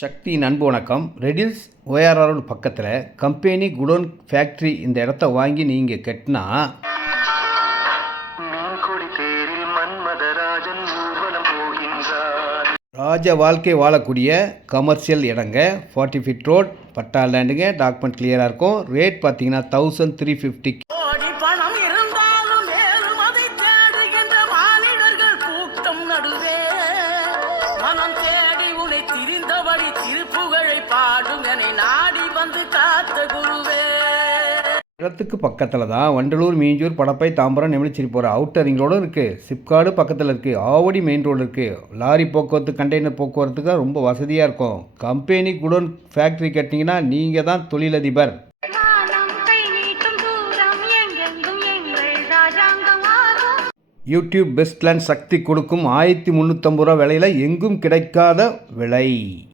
சக்தியின் அன்பு வணக்கம். ரெடில்ஸ் ஓஆர்ஆர் பக்கத்தில் கம்பெனி குடோன் ஃபேக்ட்ரி இந்த இடத்த வாங்கி நீங்கள் கட்டினா ராஜ வாழ்க்கை வாழக்கூடிய கமர்ஷியல் இடங்க. 40 ஃபீட் ரோட், பட்டா லேண்டுங்க. டாக்குமெண்ட் கிளியராக இருக்கும். ரேட் பார்த்தீங்கன்னா 1350. இடத்துக்கு பக்கத்தில் தான் வண்டலூர், மீஞ்சூர், படப்பை, தாம்பரம், நெமிலிச்சிரி போகிற அவுட்டர் ரிங் ரோடும் இருக்குது. சிப்காடு பக்கத்தில் இருக்குது. ஆவடி மெயின் ரோடு இருக்குது. லாரி போக்குவரத்து, கண்டெய்னர் போக்குவரத்துக்கு ரொம்ப வசதியாக இருக்கும். கம்பெனி குடோன் ஃபேக்ட்ரி கட்டினீங்கன்னா நீங்கள் தான் தொழிலதிபர். யூடியூப் பெஸ்ட் லேண்ட் சக்தி கொடுக்கும் 1350 ரூபா விலையில் எங்கும் கிடைக்காத விலை.